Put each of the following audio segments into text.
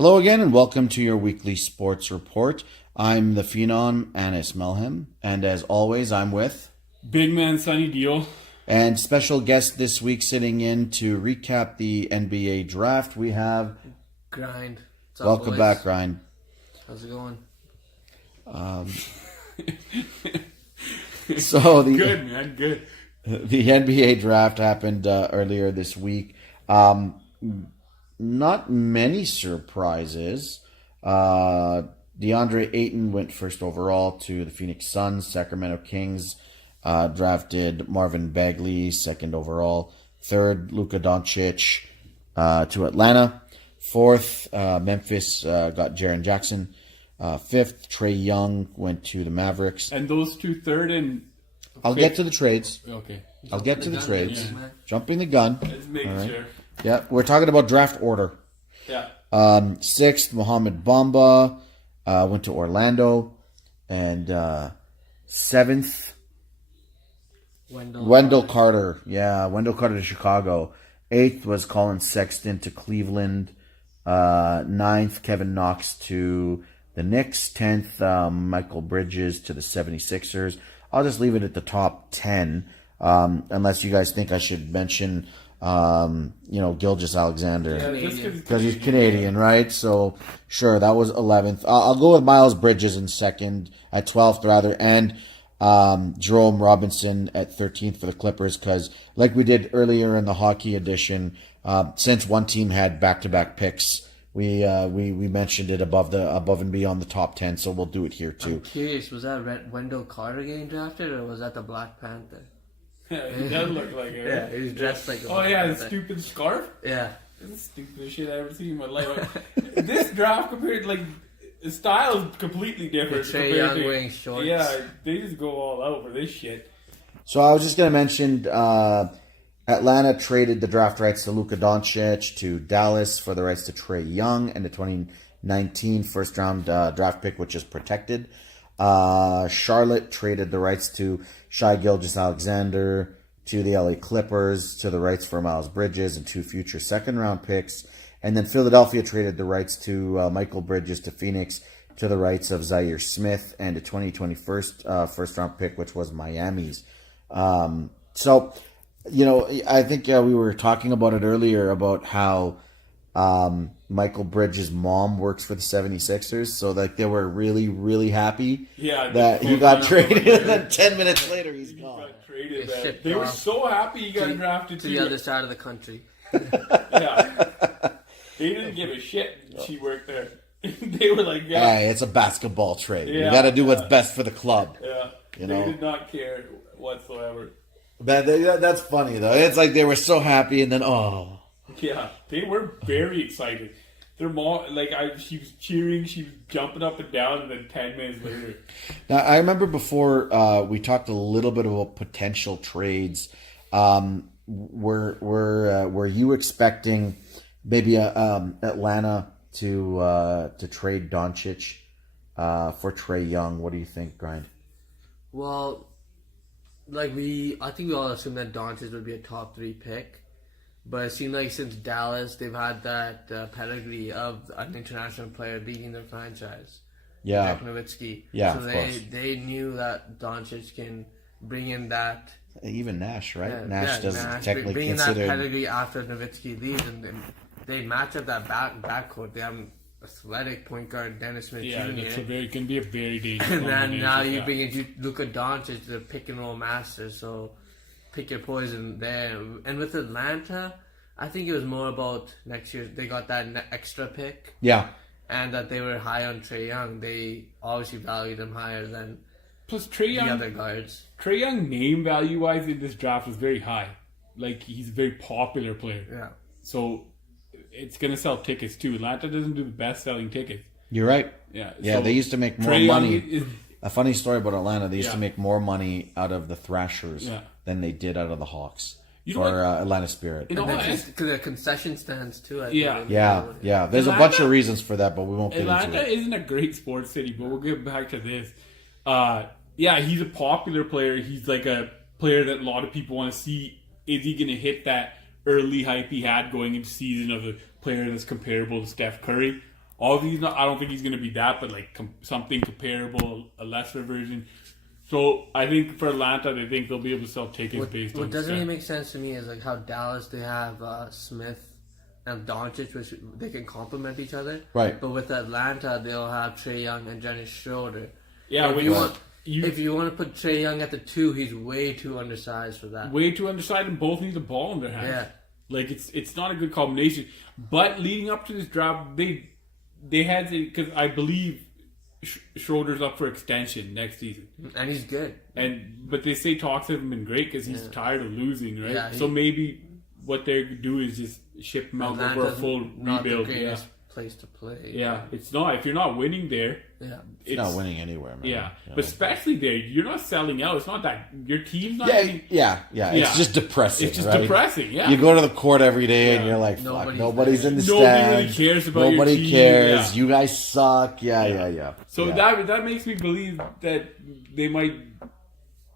Hello again, and welcome to your weekly sports report. I'm the Phenom, Anis Melhem, and as always, I'm with... Big man Sonny Deal. And special guest this week sitting in to recap the NBA draft, we have... Grind. What's up, Welcome boys? back, Grind. How's it going? So Good, man, good. The NBA draft happened earlier this week. Not many surprises. DeAndre Ayton went first overall to the Phoenix Suns. Sacramento Kings drafted Marvin Bagley second overall. Third, Luka Doncic to Atlanta. Fourth, Memphis got Jaren Jackson. Fifth, Trae Young went to the Mavericks. And those two third and I'll get to the trades. okay. I'll get to the trades. Yeah. Jumping the gun. Let's make sure. Yeah, we're talking about draft order. Yeah. Sixth, Mohamed Bamba went to Orlando. And seventh, Wendell Carter. Yeah, Wendell Carter to Chicago. Eighth was Colin Sexton to Cleveland. Ninth, Kevin Knox to the Knicks. 10th, Michael Bridges to the 76ers. I'll just leave it at the top 10, unless you guys think I should mention, Gilgeous Alexander. Because he's Canadian, right? So, sure, that was 11th. I'll go with Miles Bridges in second, at 12th rather, and Jerome Robinson at 13th for the Clippers, because like we did earlier in the hockey edition, since one team had back-to-back picks, we mentioned it above and beyond the top 10, so we'll do it here too. I'm curious, was that Wendell Carter getting drafted, or was that the Black Panther? Yeah, he does look like it. Yeah, he was dressed like a Oh, Black yeah, the Panther. stupid scarf. Yeah. This is the stupidest shit I've ever seen in my life. This draft compared, the style is completely different. Trae compared Young to- wearing shorts. Yeah, they just go all out for this shit. So I was just going to mention Atlanta traded the draft rights to Luka Doncic to Dallas for the rights to Trae Young and the 2019 first-round draft pick, which is protected. Charlotte traded the rights to Shai Gilgeous-Alexander to the LA Clippers, to the rights for Miles Bridges and 2 future second-round picks. And then Philadelphia traded the rights to Michael Bridges to Phoenix, to the rights of Zaire Smith and a 2020 first-round pick, which was Miami's. So, I think we were talking about it earlier about how Michael Bridges' mom works for the 76ers. So, they were really, really happy that he got traded. And then 10 minutes later, he's He gone. got traded, They man. shipped They were off so happy he got drafted to the other side of the country. Yeah. They didn't give a shit she worked there. They were like, yeah. Hey, it's a basketball trade. You Yeah, got to do what's best for the club. Yeah. You They know? did not care whatsoever. But that's funny, though. It's like they were so happy, and then, oh. Yeah. They were very excited. Their mom, she was cheering, she was jumping up and down, and then 10 minutes later. Now, I remember before we talked a little bit about potential trades. Were you expecting maybe Atlanta to trade Doncic for Trae Young? What do you think, Grind? Well, I think we all assumed that Doncic would be a top 3 pick. But it seemed like since Dallas, they've had that pedigree of an international player beating their franchise. Yeah. Dirk Nowitzki. Yeah, So of course. they knew that Doncic can bring in that. Even Nash, right? Yeah, Nash doesn't Nash, technically bringing that consider. pedigree after Nowitzki leaves, and they match up that backcourt. They have an athletic point guard, Dennis Smith Yeah, Jr. it can be a very dangerous And then now you combination, bring in Luka Doncic, the pick and roll master. So pick your poison there. And with Atlanta, I think it was more about next year. They got that extra pick, Yeah. and that they were high on Trae Young. They obviously valued him higher than Plus, Trae the Young, other guards. Trae Young name value wise in this draft was very high. He's a very popular player. Yeah. So it's gonna sell tickets too. Atlanta doesn't do the best selling tickets. You're right. Yeah. Yeah, so they used to make more Trae Young money. is- A funny story about Atlanta, they used to Yeah. make more money out of the Thrashers Yeah. than they did out of the Hawks You know for what? Atlanta Spirit. You know And what? then the concession stands too. I Yeah. think. Yeah. There's a Atlanta- bunch of reasons for that, but we won't get Atlanta into it. isn't a great sports city, but we'll get back to this. He's a popular player. He's like a player that a lot of people want to see. Is he going to hit that early hype he had going into season of a player that's comparable to Steph Curry? Obviously, I don't think he's going to be that, but like something comparable, a lesser version. So I think for Atlanta, they think they'll be able to sell tickets based on What doesn't really that. make sense to me is like how Dallas they have Smith and Doncic, which they can complement each other. Right. But with Atlanta, they'll have Trae Young and Dennis Schroeder. Yeah, if when you you- want, you- if you want to put Trae Young at the 2, he's way too undersized for that. Way too undersized, and both need the ball in their hands. Yeah. Like it's not a good combination. But leading up to this draft, they had to, because I believe Schroeder's up for extension next season. And he's good. But they say talks haven't been great because he's tired of losing, right? Yeah, so maybe what they do is just ship him out for a Atlanta's full not rebuild. the Yeah, greatest place to play. yeah. It's not if you're not winning there. Yeah. It's not winning anywhere, man. Yeah, You know? but especially there, you're not selling out. It's not that your team's not. yeah, getting- yeah. Yeah. It's just depressing. It's just right? depressing. Yeah, You go to the court every day and Yeah. you're like, fuck, Nobody's nobody's in the Nobody really stands. cares about your Nobody team, cares. yeah. You guys suck. Yeah. So Yeah. that makes me believe that they might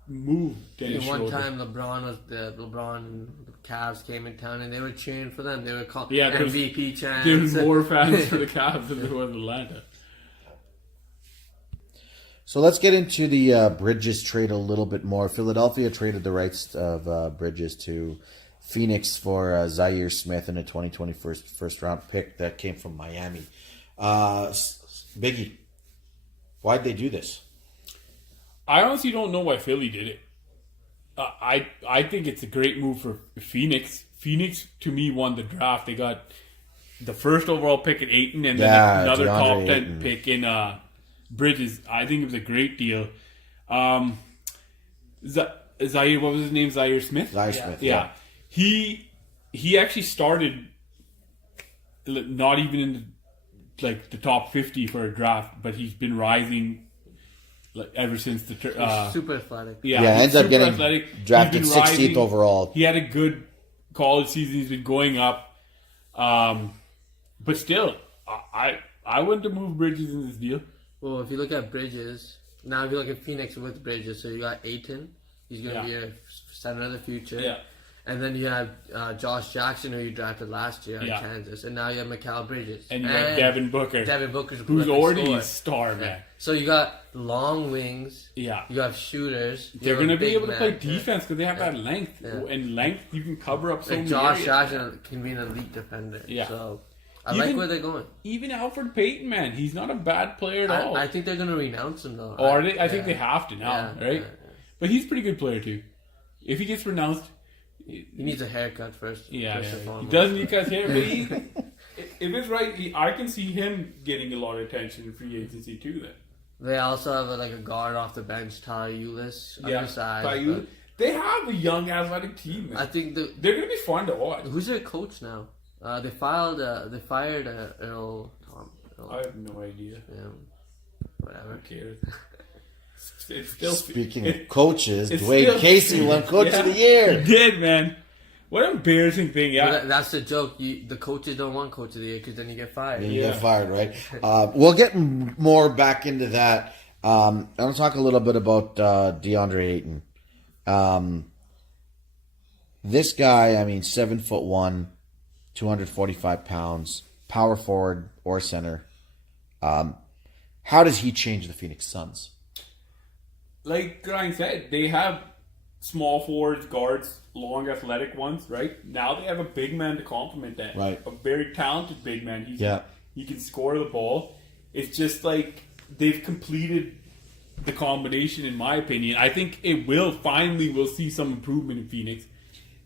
move Dennis One Schroeder. time, LeBron and the Cavs came in town and they were cheering for them. They were called Yeah, there's- MVP chants. There's more fans for the Cavs than there was in Atlanta. So let's get into the Bridges trade a little bit more. Philadelphia traded the rights of Bridges to Phoenix for Zaire Smith and a 2020 first round pick that came from Miami. Biggie, why'd they do this? I honestly don't know why Philly did it. I think it's a great move for Phoenix. Phoenix, to me, won the draft. They got the first overall pick at Ayton and then Yeah, another DeAndre top 10 Ayton. pick in Bridges. I think it was a great deal. Zaire, what was his name? Zaire Smith? Zaire Smith, Yeah. He actually started not even in the top 50 for a draft, but he's been rising ever since the super athletic. yeah, Yeah, he's ends up super getting athletic. He's drafted been 16th rising. overall. He had a good college season. He's been going up, but still, I wouldn't have moved Bridges in this deal. Well, if you look at Bridges, now if you look at Phoenix with Bridges, so you got Ayton. He's going to be a center of the future. Yeah. And then you have Josh Jackson, who you drafted last year in Yeah. Kansas. And now you have Mikal Bridges. And you got Devin Booker, Devin Booker's a who's prolific already scorer. a star, man. So you got long wings. Yeah. You have shooters. you They're have a going to be big able to man. play Yeah. defense because they have that length. Yeah. And length, you can cover up so Like many Josh areas. Jackson can be an elite defender. Yeah. So I Even- like where they're going. Even Alfred Payton, man, he's not a bad player at all. I think they're going to renounce him, though. Or I think yeah. they have to now, Yeah, right? yeah. But he's a pretty good player, too. If he gets renounced, He needs a haircut first. yeah, first and he foremost. doesn't need cuts hair, but if it's right, I can see him getting a lot of attention in free agency too. Then, They also have a guard off the bench, Tyler Eulis, undersized. By you, they have a young athletic team. but Man. I think They're gonna be fun to watch. who's their coach now? They fired Earl Tom. I have no idea. Yeah, whatever. Who cares? It's still Speaking of coaches, it's Dwayne still- Casey won Coach of the He Year. did, man. What an embarrassing thing. Yeah. But that's the joke. The coaches don't want coach of the year because then you get fired. You Yeah. get fired, right? We'll get more back into that. I want to talk a little bit about DeAndre Ayton. This guy, 7'1", 245 pounds, power forward or center. How does he change the Phoenix Suns? Like Ryan said, they have small forwards, guards, long athletic ones, right? Now they have a big man to complement that. Right. A very talented big man. Yeah. He can score the ball. It's just like they've completed the combination, in my opinion. I think we'll see some improvement in Phoenix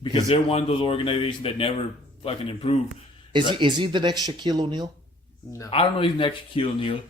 because they're one of those organizations that never fucking improve. Is he the next Shaquille O'Neal? No. I don't know he's next Shaquille O'Neal,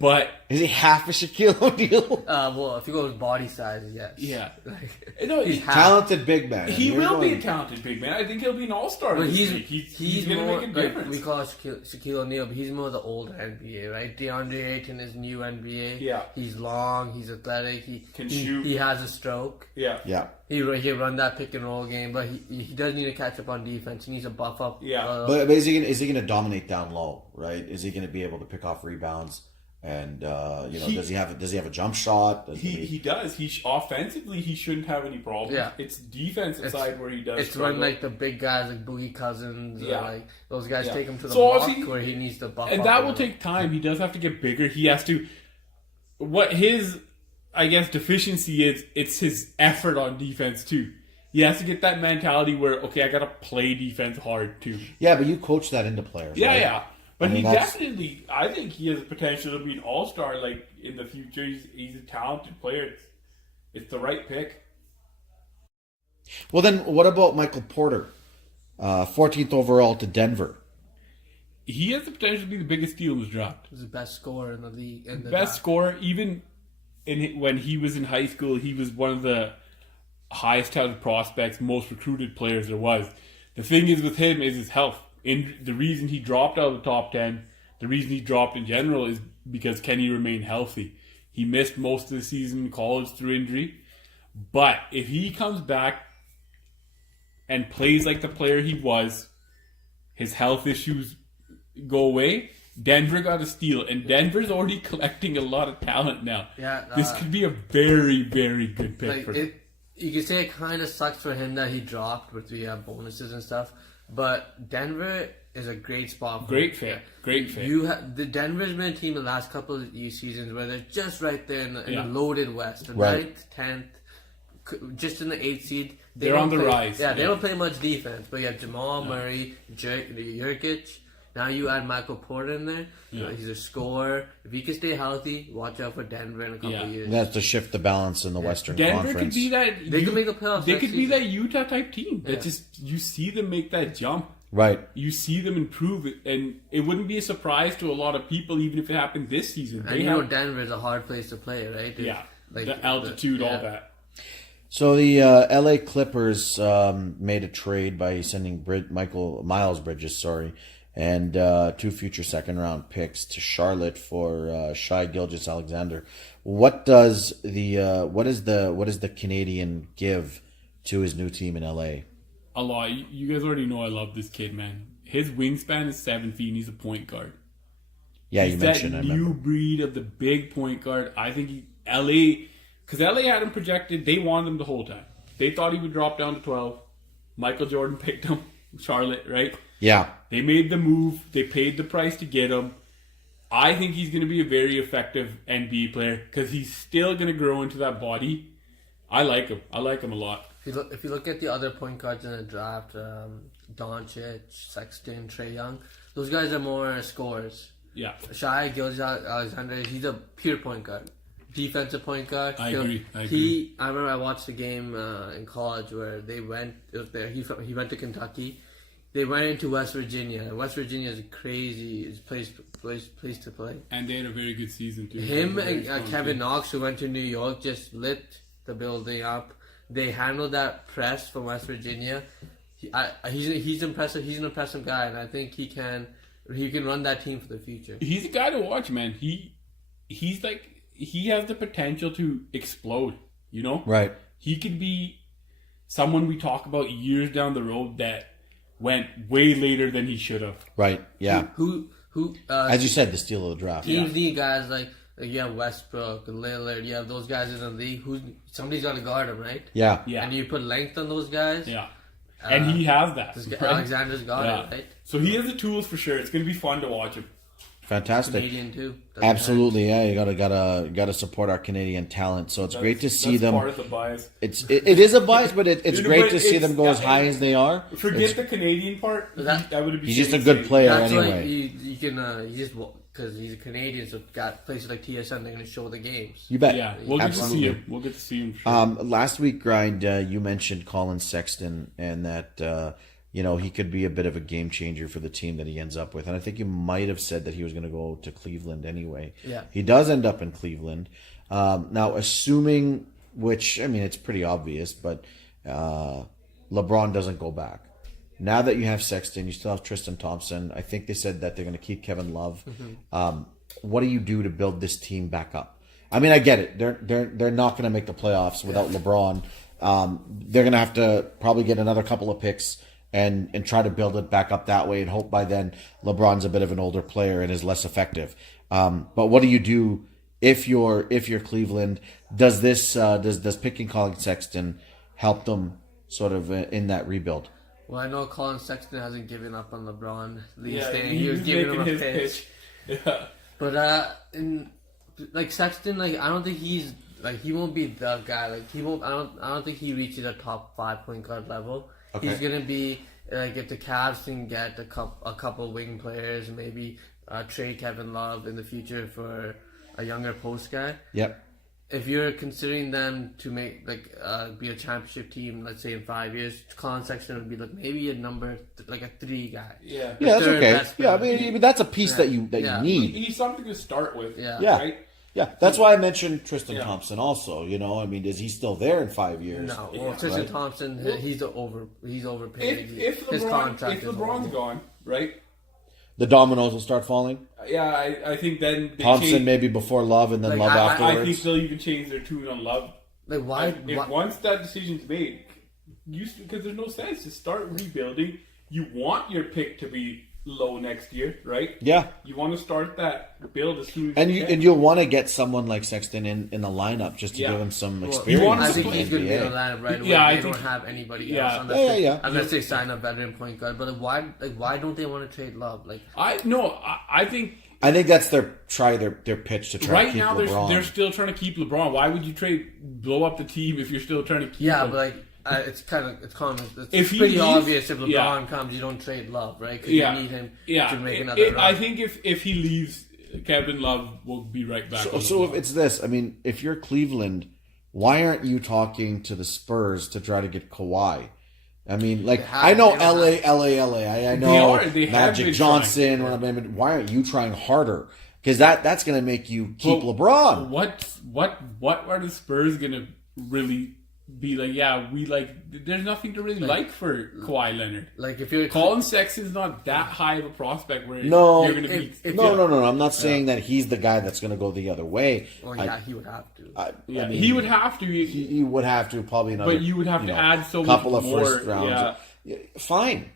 but Is he half a Shaquille O'Neal? Well, if you go with body size, yes. yeah. Like, No, he's half. Talented big man. he You're will be going- a talented big man. I think he'll be an all-star. But this he's league. He's going to more make a like, difference. we call it Shaquille O'Neal, but he's more the older NBA, right? DeAndre Ayton is new NBA. Yeah. He's long. He's athletic. He Can shoot. He has a stroke. Yeah. Yeah. He'll run that pick and roll game, but he does need to catch up on defense. He needs to buff up. Yeah. But is he gonna dominate down low, right? Is he gonna be able to pick off rebounds And does he have a jump shot? He does. Offensively, he shouldn't have any problems. Yeah. It's defensive side where he does. It's when like the big guys like Boogie Cousins, or, like those guys take him to the block where he needs to buff. And up that will take time. He does have to get bigger. He has to. What his, I guess, deficiency is, it's his effort on defense too. He has to get that mentality where, okay, I gotta play defense hard too. Yeah, but you coach that into players. Yeah, right? yeah. But I mean, definitely, I think he has the potential to be an all-star, like, in the future. He's a talented player. It's the right pick. Well, then what about Michael Porter, 14th overall to Denver? He has the potential to be the biggest steal in this draft. He's the best scorer in the league. Best scorer, even when he was in high school, he was one of the highest touted prospects, most recruited players there was. The thing is with him is his health. The reason he dropped out of the top 10, the reason he dropped in general is because Kenny remained healthy. He missed most of the season in college through injury. But if he comes back and plays like the player he was, his health issues go away, Denver got a steal. And Denver's already collecting a lot of talent now. Yeah, this could be a very, very good pick for him. You could say it kind of sucks for him that he dropped with the bonuses and stuff. But Denver is a great spot for Great him. fit. Great fit. The Denver's been a team the last couple of seasons where they're just right there in the loaded West. The Right. 9th, 10th, just in the 8th seed. They're on the rise. Yeah, they don't play much defense. But you have Jamal Murray, Jurkic. Now you add Michael Porter in there. Yeah. He's a scorer. If he can stay healthy, watch out for Denver in a couple of years. That's to shift the balance in the Western Denver Conference. could be that. They could make the playoffs They next could be season. that Utah type team. That Yeah. just you see them make that jump. Right. You see them improve it, and it wouldn't be a surprise to a lot of people, even if it happened this season. And you know Denver is a hard place to play, right? yeah, Like, the altitude, all that. So the LA Clippers made a trade by sending Miles Bridges, and 2 future second-round picks to Charlotte for Shai Gilgeous-Alexander. What is the Canadian give to his new team in LA? A lot. You guys already know I love this kid, man. His wingspan is 7 feet, and he's a point guard. Yeah, He's you mentioned. I that new remember. breed of the big point guard. I think LA, because LA had him projected, they wanted him the whole time. They thought he would drop down to 12. Michael Jordan picked him. Charlotte, right? Yeah. They made the move. They paid the price to get him. I think he's going to be a very effective NBA player because he's still going to grow into that body. I like him. I like him a lot. If you look at the other point guards in the draft, Doncic, Sexton, Trae Young, those guys are more scorers. Yeah. Shai Gilgeous-Alexander, he's a pure point guard, defensive point guard. I agree. I remember I watched a game in college where they went. It was there. He went to Kentucky. They went into West Virginia. West Virginia is crazy. It's place to play. And they had a very good season too. Him and Kevin Knox, who went to New York, just lit the building up. They handled that press from West Virginia. He's impressive. He's an impressive guy, and I think he can run that team for the future. He's a guy to watch, man. He has the potential to explode. You know, Right. He could be someone we talk about years down the road that went way later than he should have. Right. Yeah. Who As you said, the steal of the draft. teams need guys like you have Westbrook, Lillard, you have those guys in the league. Somebody's got to guard them, right? Yeah. Yeah. And you put length on those guys. Yeah. And he has that. This right? guy, Alexander's got it, right? So he has the tools for sure. It's going to be fun to watch him. Fantastic. Canadian too. Absolutely, yeah. You gotta support our Canadian talent. So it's great to see that's them. Part of the bias. It is a bias, but it's You know, great but to see them go as high as they are. Forget the Canadian part. That would be. He's just a good player That's anyway. why you just because he's a Canadian, so got places like TSN, they're going to show the games. You bet. Yeah, we'll get to see Absolutely. him. We'll get to see him. Sure. Last week, Grind, you mentioned Colin Sexton and that he could be a bit of a game changer for the team that he ends up with. And I think you might have said that he was going to go to Cleveland anyway. Yeah. He does end up in Cleveland. Now, assuming, which, I mean, it's pretty obvious, but LeBron doesn't go back. Now that you have Sexton, you still have Tristan Thompson. I think they said that they're going to keep Kevin Love. What do you do to build this team back up? I mean, I get it. They're not going to make the playoffs without LeBron. They're going to have to probably get another couple of picks and try to build it back up that way and hope by then LeBron's a bit of an older player and is less effective. But what do you do if you're Cleveland? Does picking Colin Sexton help them sort of in that rebuild? Well, I know Colin Sexton hasn't given up on LeBron. Yeah, He was giving him a his pitch. Yeah. But Sexton, I don't think he won't be the guy. I don't think he reaches a top 5 point guard level. Okay. He's gonna be if the Cavs can get a couple wing players, maybe trade Kevin Love in the future for a younger post guy. Yep. If you're considering them to make be a championship team, let's say in 5 years, Colin Sexton would be maybe a number a 3 guy. Yeah. Yeah, that's third okay. best Yeah, I player. mean that's a piece that you Yeah. need. He's something to start with. Yeah. Yeah. Right? Yeah, that's why I mentioned Tristan Yeah. Thompson also. I mean, is he still there in 5 years? No, Yeah, well, Tristan right. Thompson, he's overpaid. If His contract LeBron's is horrible. gone, right? The dominoes will start falling. Yeah, I think then they Thompson change, maybe before Love and then Love I afterwards. I think they'll even change their tune on Love. Why? If once that decision's made, because there's no sense to start rebuilding. You want your pick to be low next year, right? Yeah. You want to start that build as soon as And you can. you'll want to get someone like Sexton in the lineup just to Yeah. give him some Well, experience. want him I to think in play he's going to be in the NBA. lineup right away. Yeah, I they don't think- have anybody yeah. else unless, Yeah. unless they sign a veteran point guard. But why don't they want to trade Love? I think I think that's their pitch to try to right keep now LeBron. they're still trying to keep LeBron. Why would you blow up the team if you're still trying to keep Yeah, him? but it's If he pretty leaves- obvious if LeBron yeah. comes, you don't trade Love, right? Because Yeah. you need him yeah, to make another run. I think if he leaves, Kevin Love will be right back. on So if LeBron. it's this, I mean, if you're Cleveland, why aren't you talking to the Spurs to try to get Kawhi? I mean, I know they don't LA. I know They have Magic been Johnson. But why aren't you trying harder? Because that's going to make you keep LeBron. What are the Spurs gonna really be like? Yeah, there's nothing to really like for Kawhi Leonard. If you're Colin Sexton's not that high of a prospect where No, you're gonna be. No. I'm not saying that he's the guy that's going to go the other way. well, yeah, he would have to. I Yeah, mean, he would have to. He would have to probably another. But you would have to add so much couple of more, first rounds. yeah. Yeah, fine.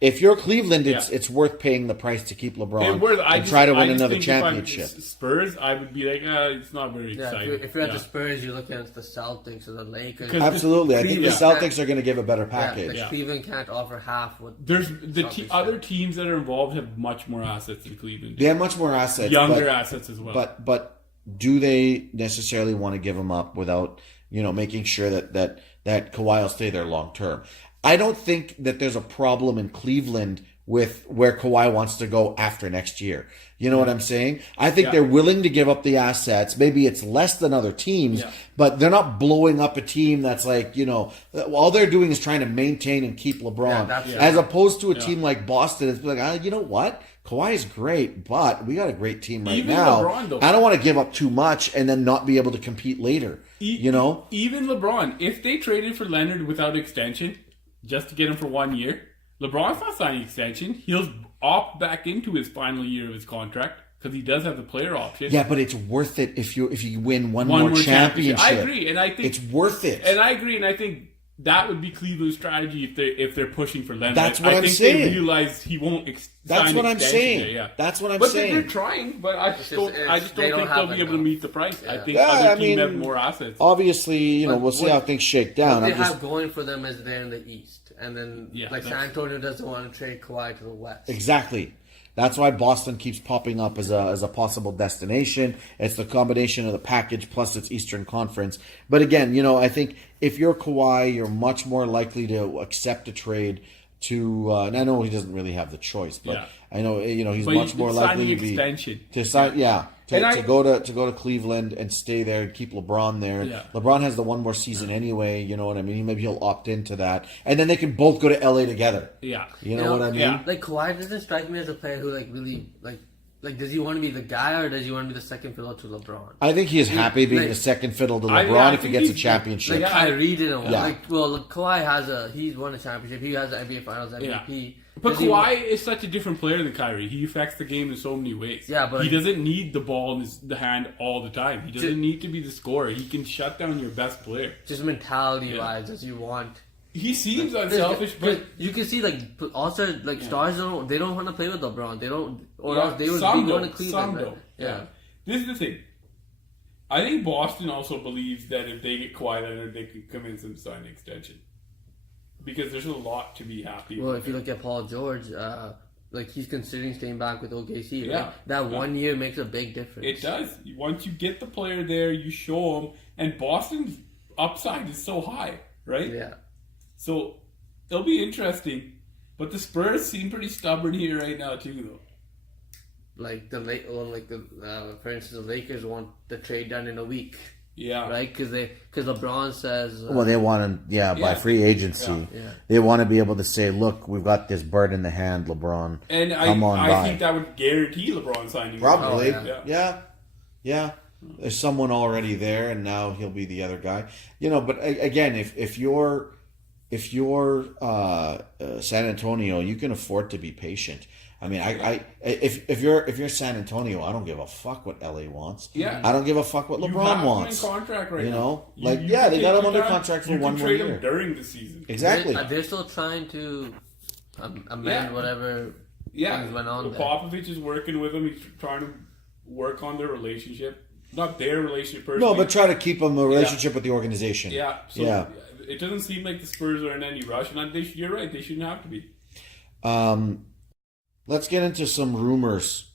If you're Cleveland, Yeah. it's worth paying the price to keep LeBron And we're- and try to win I just another think if I'm championship. Spurs, I would be like, it's not very Yeah, exciting. if you're at Yeah. the Spurs, you're looking at the Celtics or the Lakers. 'Cause Absolutely, I think the Cleveland Celtics are going to give a better package. Yeah, Cleveland can't offer half what There's the Celtics other can. teams that are involved have much more assets than Cleveland. They have much more assets, Younger but, assets as well. but do they necessarily want to give them up without making sure that Kawhi will stay there long term? I don't think that there's a problem in Cleveland with where Kawhi wants to go after next year. You know what I'm saying? I think Yeah. they're willing to give up the assets. Maybe it's less than other teams, Yeah. but they're not blowing up a team that's all they're doing is trying to maintain and keep Yeah, LeBron. that's- As opposed to a team like Boston, it's like, you know what? Kawhi is great, but we got a great team right Even now. LeBron, though. I don't want to give up too much and then not be able to compete later. Even LeBron, if they traded for Leonard without extension, just to get him for 1 year, LeBron's not signing extension. He'll opt back into his final year of his contract because he does have the player option. Yeah, but it's worth it if you win one One more more championship. I agree, and I think it's worth it. And I agree, and I think that would be Cleveland's strategy if they're pushing for Leonard. That's what I I'm think saying. they realize he won't. That's sign what I'm extension saying. there, yeah. That's what I'm but saying. they're trying, but I just don't. I just they don't don't think they'll have be able to enough. meet the price. I think Yeah, other I teams mean, have more assets. Obviously, But we'll see what- how things shake down. they I'm just have going for them is they're in the East, and then Yeah, San that's- Antonio doesn't want to trade Kawhi to the West. exactly. That's why Boston keeps popping up as a possible destination. It's the combination of the package plus its Eastern Conference. But again, I think if you're Kawhi, you're much more likely to accept a trade to. And I know he doesn't really have the choice, but Yeah. I know he's But much more signing likely to be extension. to sign. Yeah. And To go to Cleveland and stay there and keep LeBron there. Yeah. LeBron has the one more season anyway. You know what I mean? Maybe he'll opt into that, and then they can both go to LA together. Yeah. You know what I mean? Yeah. Kawhi doesn't strike me as a player who really does he want to be the guy or does he want to be the second fiddle to LeBron? I think he's happy being like- the second fiddle to I LeBron if he think gets a he's- championship. Like Kyrie didn't want. Yeah. Kawhi he's won a championship. He has the NBA Finals MVP. But Does he Kawhi is such a different player than Kyrie. He affects the game in so many ways. Yeah, but he doesn't need the ball in the hand all the time. He doesn't need to be the scorer. He can shut down your best player. just mentality wise, does he want? he seems unselfish, but you can see like also like stars don't want to play with LeBron. They don't, or Yeah, else they would some be going to don't, Cleveland. some right? don't. Yeah. This is the thing. I think Boston also believes that if they get Kawhi Leonard, they can convince him to sign an extension. Because there's a lot to be happy Well, with. if you look at Paul George, like he's considering staying back with OKC. Right? Yeah. That 1 year makes a big difference. It does. Once you get the player there, you show him. And Boston's upside is so high, right? Yeah. So it'll be interesting. But the Spurs seem pretty stubborn here right now, too, though. Like for instance, the Lakers want the trade done in a week, Yeah. right? Because LeBron says, Well, they want to, by free agency. Yeah. They want to be able to say, look, we've got this bird in the hand, LeBron. And Come on I by. think that would guarantee LeBron signing. Probably. Oh, Yeah. There's someone already there, and now he'll be the other guy. But again, if you're San Antonio, you can afford to be patient. I mean, if you're San Antonio, I don't give a fuck what LA wants. Yeah. I don't give a fuck what You LeBron have him wants. in contract right now. They can got take him your under time. contract for You one can more trade year. him during the season. Exactly. they're still trying to amend Yeah. whatever Yeah, things went on there. Popovich is working with him. He's trying to work on their relationship, not their relationship personally. No, but try to keep him a relationship with the organization. yeah, so Yeah. it doesn't seem like the Spurs are in any rush, and you're right. They shouldn't have to be. Let's get into some rumors.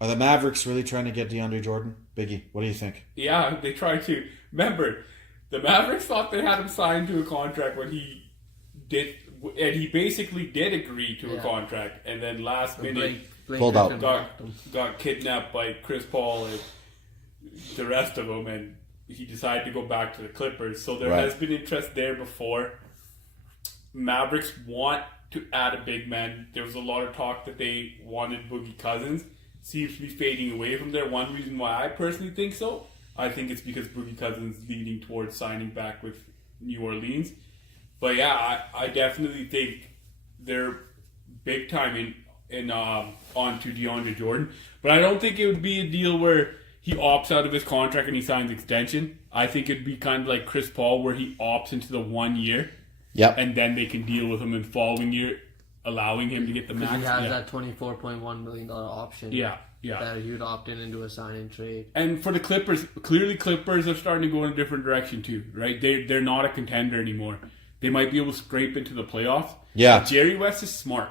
Are the Mavericks really trying to get DeAndre Jordan? Biggie, what do you think? Yeah, they tried to. Remember, the Mavericks thought they had him signed to a contract when he did, and he basically did agree to a contract, and then last minute Blake Pulled out. Griffin got kidnapped by Chris Paul and the rest of them, and he decided to go back to the Clippers. So there Right. has been interest there before. Mavericks want to add a big man. There was a lot of talk that they wanted Boogie Cousins. Seems to be fading away from there. One reason why I personally think so, I think it's because Boogie Cousins is leaning towards signing back with New Orleans. But yeah, I definitely think they're big time onto DeAndre Jordan. But I don't think it would be a deal where he opts out of his contract and he signs extension. I think it'd be kind of like Chris Paul, where he opts into the 1 year, Yep. and then they can deal with him in the following year, allowing him to get the max. he has that $24.1 million option. Yeah. That he would opt into a sign and trade. And for the Clippers, clearly Clippers are starting to go in a different direction too, right? They're not a contender anymore. They might be able to scrape into the playoffs. Yeah. But Jerry West is smart.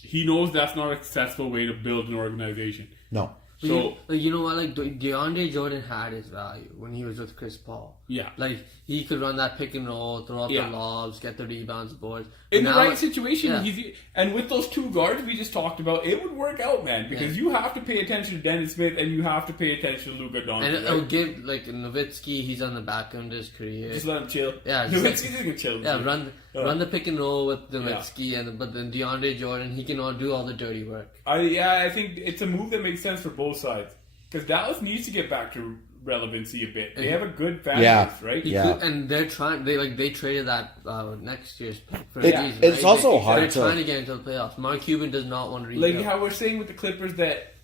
He knows that's not a successful way to build an organization. No. So you know what? Like DeAndre Jordan had his value when he was with Chris Paul. yeah, Like he could run that pick and roll, throw up Yeah. the lobs, get the rebounds, boards. in the Now right it- situation, yeah. and with those two guards we just talked about, it would work out, man. Because you have to pay attention to Dennis Smith and you have to pay attention to Luka Doncic. And right? it'll give like Nowitzki. He's on the back end of his career. Just let him chill. Yeah, no, just he's gonna chill. Yeah, run the pick and roll with Nowitzki, Yeah. but then DeAndre Jordan, he can do all the dirty work. I think it's a move that makes sense for both sides. Because Dallas needs to get back to relevancy a bit. They have a good fan base, right? Yeah. And they're trying. They traded that next year's pick for a It- reason. it's right? also They're hard to- trying to get into the playoffs. Mark Cuban does not want to Like rebuild. how we're saying with the Clippers that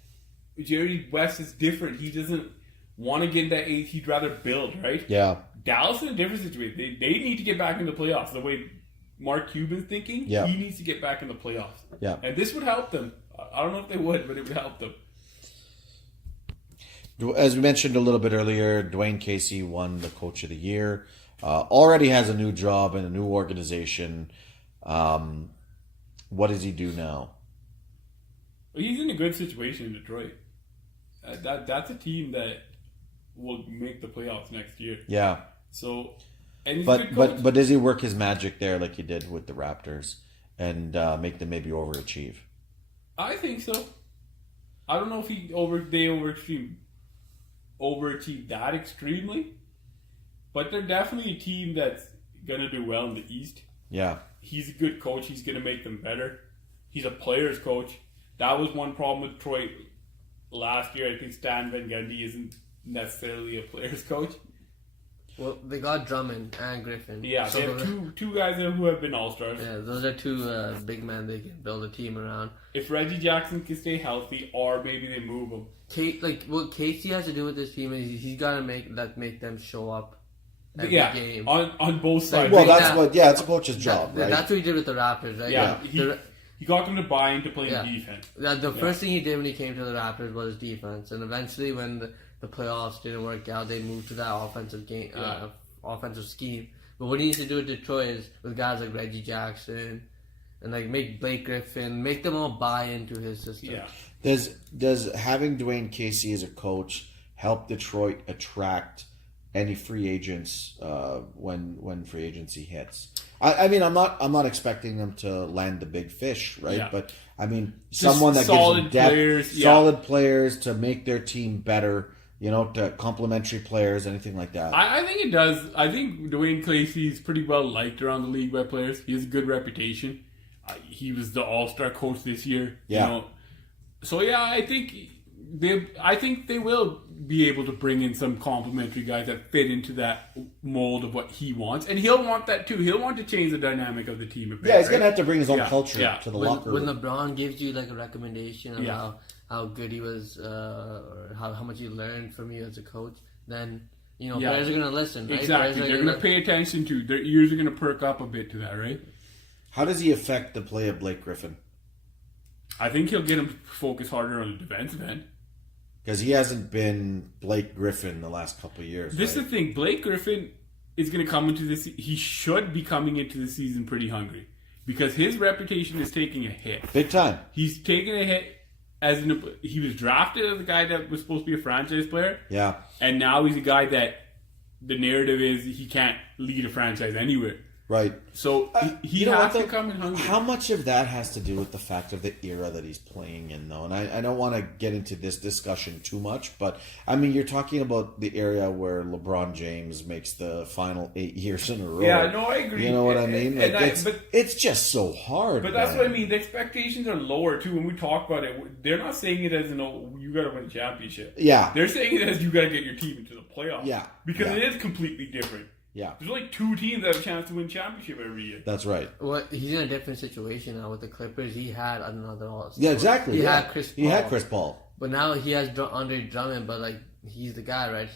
Jerry West is different. He doesn't want to get that eighth. He'd rather build, right? Yeah. Dallas is in a different situation. They need to get back in the playoffs. The way Mark Cuban's thinking, Yeah. he needs to get back in the playoffs. Yeah. And this would help them. I don't know if they would, but it would help them. As we mentioned a little bit earlier, Dwayne Casey won the Coach of the Year. Already has a new job in a new organization. What does he do now? He's in a good situation in Detroit. That's a team that will make the playoffs next year. Yeah. So, and he's a good But coach. but does he work his magic there like he did with the Raptors and make them maybe overachieve? I think so. I don't know if they overachieved that extremely, but they're definitely a team that's gonna do well in the East. Yeah. He's a good coach. He's gonna make them better. He's a player's coach. That was one problem with Detroit last year. I think Stan Van Gundy isn't necessarily a player's coach. Well, they got Drummond and Griffin. Yeah, So they have two guys there who have been all-stars. Yeah, those are two big men they can build a team around. If Reggie Jackson can stay healthy, or maybe they move him. What Casey has to do with this team is he's got to make them show up every Yeah, game. on both sides. Well, Like, that's it's a coach's job, right? That's what he did with the Raptors, right? yeah, The- he got them to buy into playing Yeah. defense. the first thing he did when he came to the Raptors was defense, and eventually, when the playoffs didn't work out, they moved to that offensive game, offensive scheme. But what he needs to do with Detroit is with guys like Reggie Jackson and like make Blake Griffin, make them all buy into his system. Yeah. Does having Dwayne Casey as a coach help Detroit attract any free agents when free agency hits? I mean, I'm not expecting them to land the big fish, right? Yeah. But I mean, Just someone that gives solid them depth, players, yeah. solid players to make their team better. To complementary players, anything like that. I think it does. I think Dwayne Casey's pretty well liked around the league by players. He has a good reputation. He was the All-Star coach this year. Yeah. So yeah, I think they will be able to bring in some complimentary guys that fit into that mold of what he wants, and he'll want that too. He'll want to change the dynamic of the team a bit. Yeah, he's right? gonna have to bring his own Yeah, culture yeah. to the When locker room. LeBron gives you like a recommendation of Yeah. how good he was, or how much he learned from you as a coach, then Yeah. players are gonna listen. Right? Exactly. Players are They're going to pay attention to. Their ears are going to perk up a bit to that, right? How does he affect the play of Blake Griffin? I think he'll get him to focus harder on the defensive end. Because he hasn't been Blake Griffin the last couple of years. This is right? the thing. Blake Griffin is going to come into this. He should be coming into the season pretty hungry because his reputation is taking a hit. Big time. He's taking a hit he was drafted as a guy that was supposed to be a franchise player, Yeah. and now he's a guy that the narrative is he can't lead a franchise anywhere. Right. So he You know has what, to come in hungry. How much of that has to do with the fact of the era that he's playing in, though? And I don't want to get into this discussion too much, but I mean, you're talking about the area where LeBron James makes the final 8 years in a row. Yeah, no, I agree. You know what I mean? Like, But it's just so hard. But that's man. what I mean. The expectations are lower too. When we talk about it, they're not saying it as you got to win a championship. Yeah. They're saying it as you got to get your team into the playoffs. Yeah. because Yeah. it is completely different. Yeah, There's only 2 teams that have a chance to win championship every year. that's right. he's in a different situation now with the Clippers. He had another All-Star. Yeah, exactly. He yeah. had Chris Paul. He had Chris Paul. But now he has Andre Drummond, but like he's the guy, right?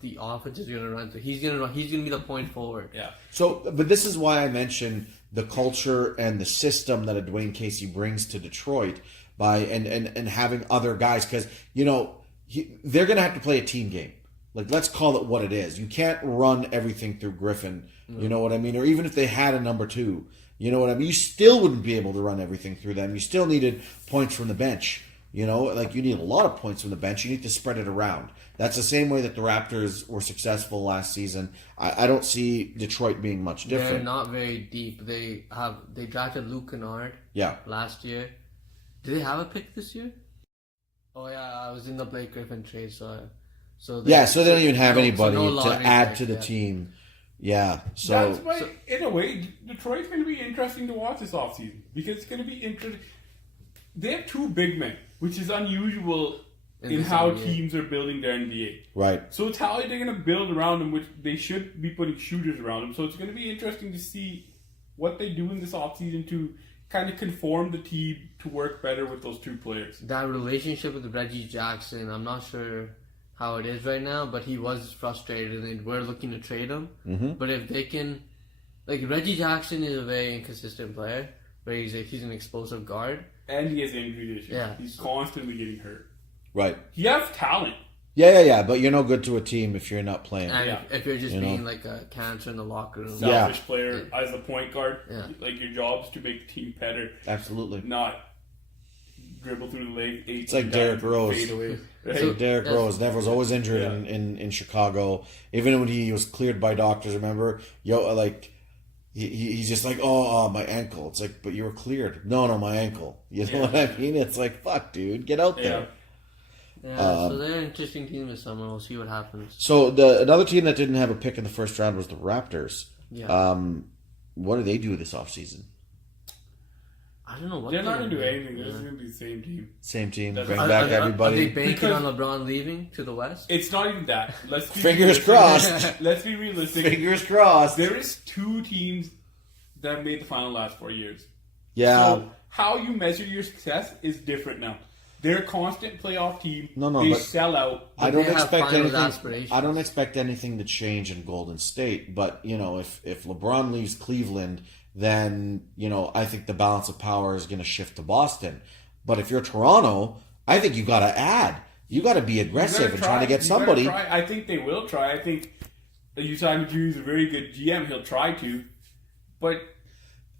The offense is gonna run through. He's gonna be the point forward. Yeah. So, but this is why I mentioned the culture and the system that a Dwayne Casey brings to Detroit by and having other guys, because they're going to have to play a team game. Like, let's call it what it is. You can't run everything through Griffin. You know what I mean? Or even if they had a number 2, you know what I mean? You still wouldn't be able to run everything through them. You still needed points from the bench. You need a lot of points from the bench. You need to spread it around. That's the same way that the Raptors were successful last season. I don't see Detroit being much They're different. not very deep. They drafted Luke Kennard Yeah. last year. Did they have a pick this year? Oh yeah, I was in the Blake Griffin trade, so So they don't even have anybody no to lottery add pick, to the yeah. team. Yeah. So That's why, in a way, Detroit's going to be interesting to watch this offseason because it's going to be interesting. They have 2 big men, which is unusual in this how NBA. teams are building their NBA. right. So it's how they're going to build around them, which they should be putting shooters around them. So it's going to be interesting to see what they do in this offseason to kind of conform the team to work better with those 2 players. That relationship with Reggie Jackson, I'm not sure how it is right now, but he was frustrated and we're looking to trade him. Mm-hmm. But if they can, like Reggie Jackson is a very inconsistent player, but he's an explosive guard. And he has injury issues. Yeah. He's constantly getting hurt. Right. He has talent. Yeah. But you're no good to a team if you're not playing. And Yeah. if you're just You know. being like a cancer in the locker room. Yeah. Selfish player as a point guard. Yeah. Like your job's to make the team better, Absolutely. not dribble through the leg. It's like Derrick Rose. Fade away. Right? So- Derrick Yes. Rose was always injured Yeah. in Chicago. Even when he was cleared by doctors, remember? He's just like, my ankle. It's like, but you were cleared. No, my ankle. You know what I mean? It's like, fuck, dude, get out there. Yeah. Yeah, so they're an interesting team this summer. We'll see what happens. So another team that didn't have a pick in the first round was the Raptors. Yeah. What do they do this offseason? I don't know what They're not gonna going to do do. anything. They're Yeah. just going to be the same team. Same team. That's- Bring Are- back Are they everybody. banking Because- on LeBron leaving to the West? It's not even that. Let's be Fingers realistic. crossed. Let's be realistic. Fingers crossed. There is 2 teams that have made the final last 4 years. Yeah. So how you measure your success is different now. They're a constant playoff team. No, they but sell out. I don't they have expect finals anything. aspirations. I don't expect anything to change in Golden State. But if LeBron leaves Cleveland, then I think the balance of power is going to shift to Boston. But if you're Toronto, I think you got to add. You got to be aggressive and try to get somebody. I think they will try. I think Usain Drew is a very good GM. He'll try to, but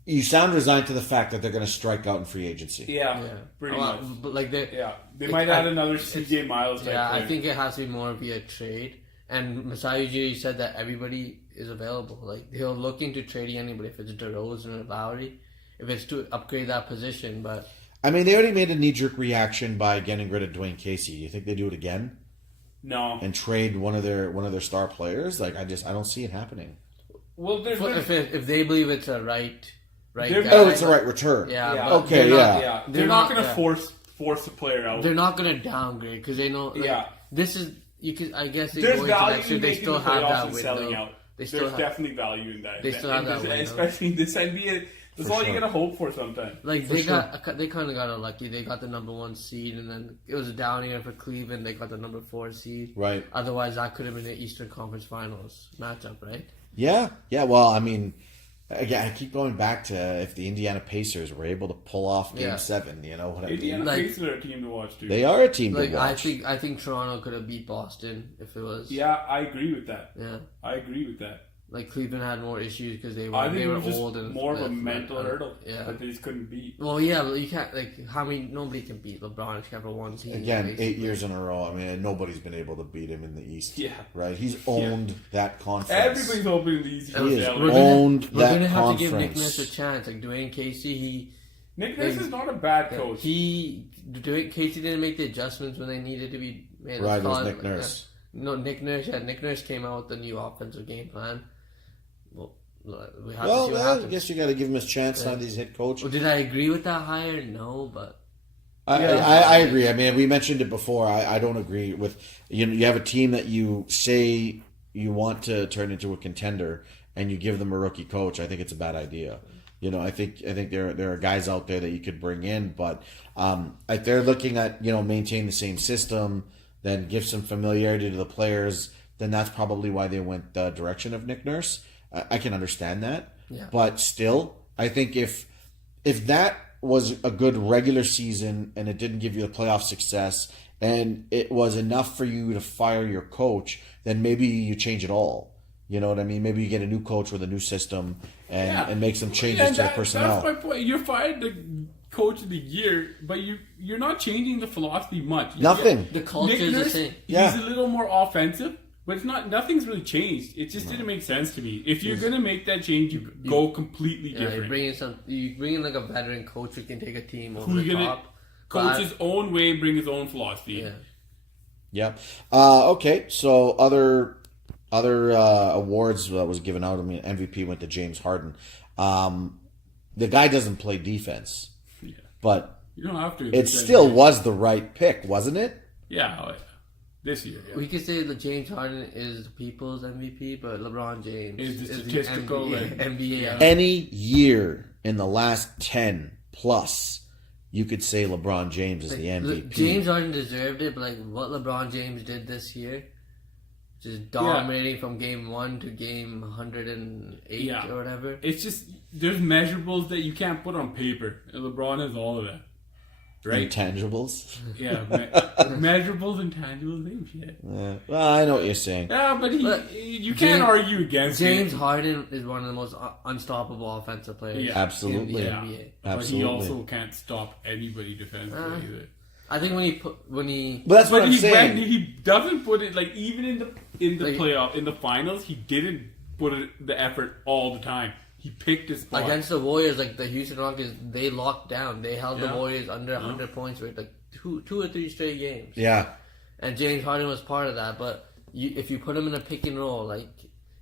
You sound resigned to the fact that they're going to strike out in free agency. yeah, pretty much. But like They might add another CJ Miles. Type Yeah, player. I think it has to be more via trade. And Masai Ujiri said that everybody is available. Like he'll look into trading anybody if it's DeRozan or Lowry, if it's to upgrade that position. But I mean, they already made a knee-jerk reaction by getting rid of Dwayne Casey. Do you think they do it again no. and trade one of their star players? Like I don't see it happening. Well, there's if they believe it's a right They're- guy, Oh, it's the right return. Yeah, Yeah. but Okay, they're yeah. not- They're They're not not- going to yeah. force a player out. They're not going to downgrade because they know. Like, Yeah. This is you can. I guess they There's go into value next year. in They making still the have playoffs that and window. selling out. They still There's have definitely value in that. They still have that window. Especially in this NBA. That's For all sure. you got to hope for sometimes. Like For they sure. they kind of got lucky. They got the number 1 seed, and then it was a down year for Cleveland. They got the number 4 seed. Right. Otherwise, that could have been the Eastern Conference Finals matchup, right? Yeah. Well, I mean, again, I keep going back to if the Indiana Pacers were able to pull off Game Yeah. 7. You know what I mean? Indiana Like- Pacers are a team to watch too. They are a team Like to watch. I think Toronto could have beat Boston if it was. Yeah, I agree with that. Yeah. I agree with that. Like Cleveland had more issues because they I were think they it were was just old and more of a mental hurdle Yeah. that they just couldn't beat. Well, yeah, but you can't nobody can beat LeBron except for one team. Again, basically. 8 years in a row. I mean, nobody's been able to beat him in the East. Yeah. Right? He's owned that conference. Everybody's hoping these He We're is gonna- owned We're that gonna have to give Nick conference. Nurse a chance. Like Dwayne Casey, Nick Nurse is not a bad coach. Dwayne Casey didn't make the adjustments when they needed to be made. Right, it was Call Nick Nurse. No, Nick Nurse. Yeah, Nick Nurse came out with the new offensive game plan. Well, we have to Well, see what I happens. guess you got to give him his chance now that he's head coach. Well, did I agree with that hire? No, but I agree. I mean, we mentioned it before. I don't agree with you have a team that you say you want to turn into a contender, and you give them a rookie coach. I think it's a bad idea. I think there are guys out there that you could bring in, but if they're looking at maintain the same system, then give some familiarity to the players, then that's probably why they went the direction of Nick Nurse. I can understand that, Yeah. but still, I think if that was a good regular season and it didn't give you the playoff success and it was enough for you to fire your coach, then maybe you change it all. You know what I mean? Maybe you get a new coach with a new system and make some changes to the personnel. That's my point. You're fired the coach of the year, but you're not changing the philosophy much. Nothing. the culture Nick is the Nurse, same. Yeah. He's a little more offensive, but it's not. Nothing's really changed. It just didn't make sense to me. If you're gonna make that change, you go completely Yeah, you different. bring in like a veteran coach who can take a team over Who's the gonna top. coach his own way, bring his own philosophy. Yeah. Yep. Okay. So other awards that was given out. I mean, MVP went to James Harden. The guy doesn't play defense, Yeah. but You don't have to. it still was the right pick, wasn't it? Yeah. Oh, yeah. This year. Yeah. We could say that James Harden is the people's MVP, but LeBron James Is the is statistical the and- NBA. yeah. Any year in the last 10 plus, you could say LeBron James is the MVP. James Harden deserved it, but like what LeBron James did this year, just dominating from game 1 to game 108 Yeah. or whatever. It's just there's measurables that you can't put on paper, and LeBron has all of that. Right? Intangibles. Yeah, measurables and tangible things. Yeah. Well, I know what you're saying. Yeah, but But you can't argue against James it. Harden is one of the most unstoppable offensive players. Yeah. Absolutely. In the Yeah, NBA. but Absolutely. he also can't stop anybody defensively either. I think when he But that's what But I'm saying. he doesn't put it like even in the Like- playoff in the finals, he didn't put the effort all the time. He picked his spot. against the Warriors, like the Houston Rockets, they locked down. They held the Yeah. Warriors under 100 points for like two or three straight games. Yeah. And James Harden was part of that. But if you put him in a pick and roll, like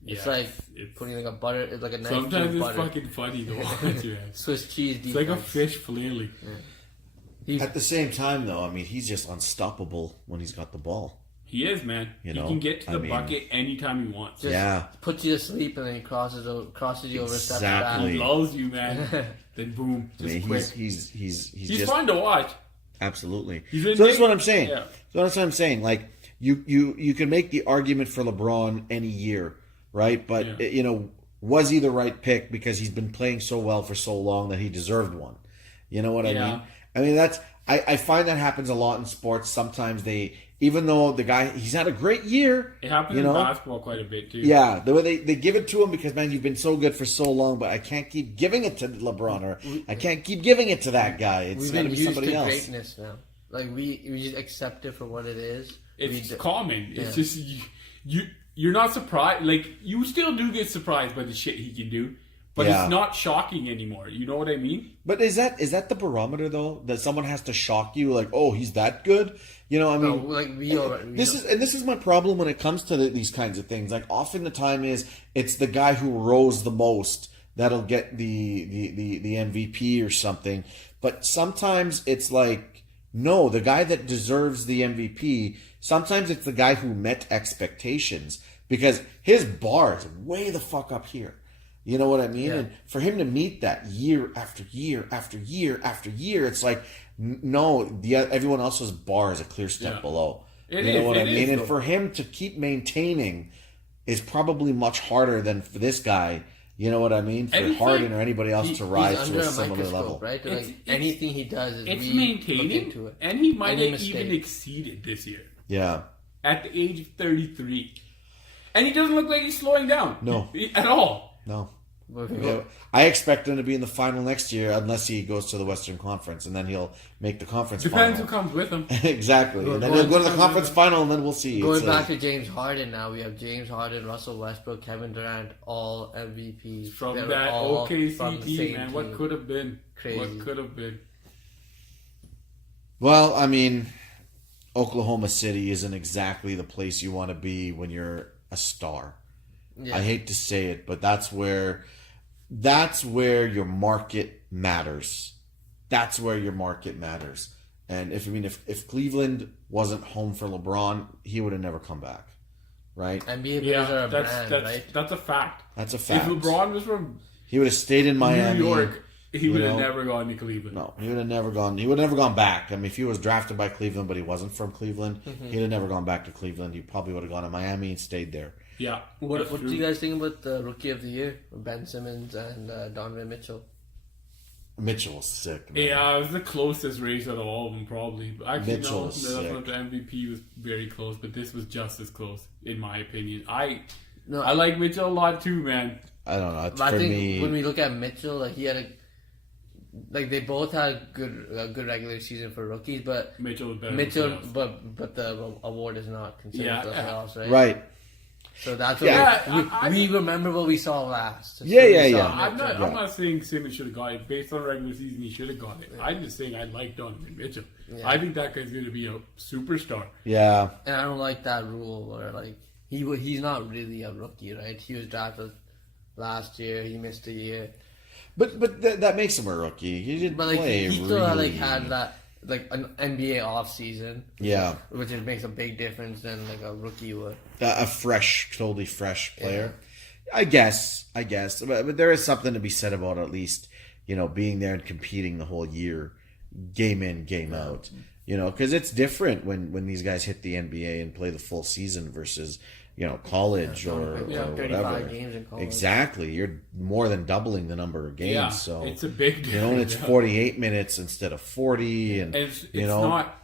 it's Yeah, like it's- putting like a butter. It's like a knife Sometimes through it's butter. fucking funny to watch. Man. Swiss cheese defense. It's like a fish flailing. At the same time, though, I mean, he's just unstoppable when he's got the ball. He is, man. You he know, can get to the I mean- bucket anytime he wants. Just Yeah. puts you to sleep and then he crosses you over steps Exactly. He lulls you, man. Then boom, I just mean, quick. he's He's just fun to watch. Absolutely. He's been So that's big- what I'm saying. yeah. So that's what I'm saying. Like you can make the argument for LeBron any year, right? But Yeah. was he the right pick because he's been playing so well for so long that he deserved one? You know what I Yeah. mean? I mean that's I find that happens a lot in sports. Sometimes even though the guy he's had a great year, It happens you in know, basketball quite a bit too. yeah, the way they give it to him because man, you've been so good for so long, but I can't keep giving it to LeBron or I can't keep giving it to that guy. It's We've got to been be used somebody to else. greatness now. Like we just accept it for what it is. It's common. It's just you're not surprised. Like you still do get surprised by the shit he can do, but Yeah. it's not shocking anymore. You know what I mean? But is that the barometer though? That someone has to shock you, like, oh, he's that good? You know, I No, mean, like we already. this is my problem when it comes to these kinds of things. Like, often the time it's the guy who rose the most that'll get the MVP or something. But sometimes it's like, no, the guy that deserves the MVP. Sometimes it's the guy who met expectations because his bar is way the fuck up here. You know what I mean? Yeah. And for him to meet that year after year after year after year, it's like, no, everyone else's bar is a clear step Yeah. below. It You know is, what I it mean? is, And though. for him to keep maintaining is probably much harder than for this guy. You know what I mean? For Anything- Harden or anybody else to rise he's to under a a similar microscope, level. right? It's- Like anything he does is It's we look maintaining, into it. and he might Any have even mistake. exceeded this year Yeah. at the age of 33, and he doesn't look like he's slowing down. No. At all. No. But Yeah. I expect him to be in the final next year unless he goes to the Western Conference, and then he'll make the conference Depends who final. comes with him. Exactly. And then Going he'll go to the to- conference final, and then we'll see. Going It's back to James Harden now, we have James Harden, Russell Westbrook, Kevin Durant, all MVPs. From They're that all OKC from the team, same man. What team. could have been? Crazy. What could have been? Well, I mean, Oklahoma City isn't exactly the place you want to be when you're a star. Yeah. I hate to say it, but that's where your market matters. That's where your market matters. And if Cleveland wasn't home for LeBron, he would have never come back. Right? NBA players Yeah, are a that's brand, right? that's a fact. That's a fact. If LeBron was from He would have stayed in Miami. New York, he would have know? never gone to Cleveland. No, he would have never gone. He would have never gone back. I mean, if he was drafted by Cleveland, but he wasn't from Cleveland, he'd have never gone back to Cleveland. He probably would have gone to Miami and stayed there. Yeah. What that's do true. you guys think about the Rookie of the Year, Ben Simmons and Donovan Mitchell? Mitchell was sick. Man. Yeah, it was the closest race out of all of them, probably. But actually, Mitchell no, was the sick. MVP was very close, but this was just as close, in my opinion. I No, like Mitchell a lot too, man. I don't know. But I For think me, when we look at Mitchell, like he had they both had a good regular season for rookies, but Mitchell was better. Mitchell, than but the award is not considered Yeah, for the yeah. playoffs, right? right? So that's what Yeah, we remember what we saw last. That's Yeah, what we yeah, saw yeah. I'm Mitchell. not. Yeah. I'm not saying Simmons should have got it. Based on regular season, he should have got it. I'm just saying I like Donovan Mitchell. Yeah. I think that guy's going to be a superstar. Yeah, And I don't like that rule where like he's not really a rookie, right? He was drafted last year. He missed a year, but that makes him a rookie. He didn't but like play. he still really. had that like an NBA off season. Yeah. which it makes a big difference than like a rookie would. A totally fresh player. I guess, but there is something to be said about at least being there and competing the whole year, game in, game out. Because it's different when these guys hit the NBA and play the full season versus college or 35 whatever. games in college. Exactly, you're more than doubling the number of games. Yeah, so it's a big difference. and it's 48 minutes instead of 40, and It's you know not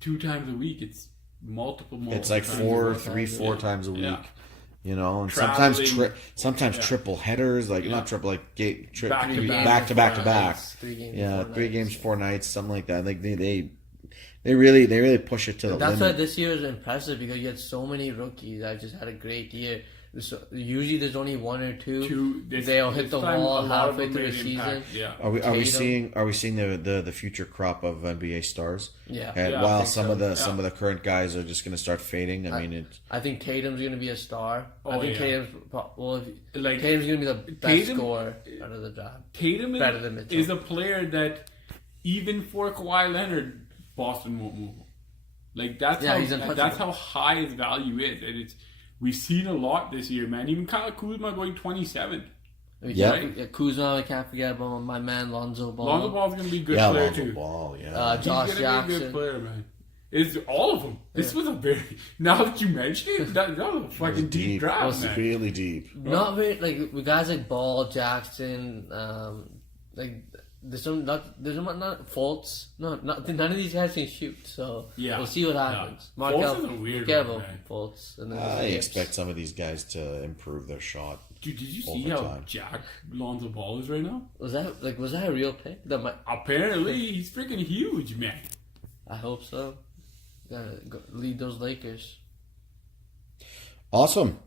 2 times a week. It's multiple. it's like times. 4 Yeah. times a week. Yeah. And Traveling. sometimes Yeah. triple headers, like Yeah. not triple, like Back to back to back to back. 3 games. Yeah, 4 3 nights. games, 4 nights, something like that. Like they really push it to the That's why limit. this year is impressive because you had so many rookies that just had a great year. So usually there's only 1 or 2. They'll hit the time, wall a lot of halfway them through the made season. impact. Yeah. Are we Tatum. seeing the future crop of NBA stars? Yeah. And Yeah, I while think some so. of the current guys are just going to start fading. I mean, it. I think Tatum's gonna be a star. I Oh, think yeah. Like Tatum's gonna be the best Tatum- scorer out of the draft. Tatum Better than Mitchell. is a player that even for Kawhi Leonard, Boston won't move him. Like Yeah, he's untouchable. that's how high his value is, and we've seen a lot this year, man. Even Kyle Kuzma going 27th. Kuzma, we can't forget about my man Lonzo Ball. Lonzo Ball's going to be a good Yeah, player Lonzo too. Ball. Yeah. Josh He's going to be a Jackson. good player, man. It's all of them. This was a very, now that you mention it, that was a fucking deep draft, man. Really deep. Not very like with guys like Ball, Jackson, like there's some not Fultz. None of these guys can shoot. So Yeah. we'll see what happens. Yeah. Fultz is a weird one, man. Fultz. And then I expect some of these guys to improve their shot. Dude, did you see Over how time. jacked Lonzo Ball is right now? was that a real pick? Apparently, he's freaking huge, man. I hope so. Gotta lead those Lakers. Awesome.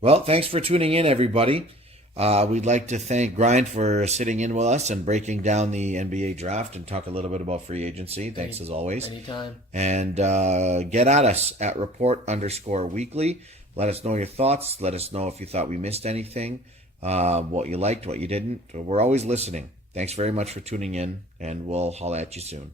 Well, thanks for tuning in, everybody. We'd like to thank Grind for sitting in with us and breaking down the NBA draft and talk a little bit about free agency. Thanks as always. Anytime. And get at us at report_weekly. Let us know your thoughts. Let us know if you thought we missed anything, what you liked, what you didn't. We're always listening. Thanks very much for tuning in, and we'll holla at you soon.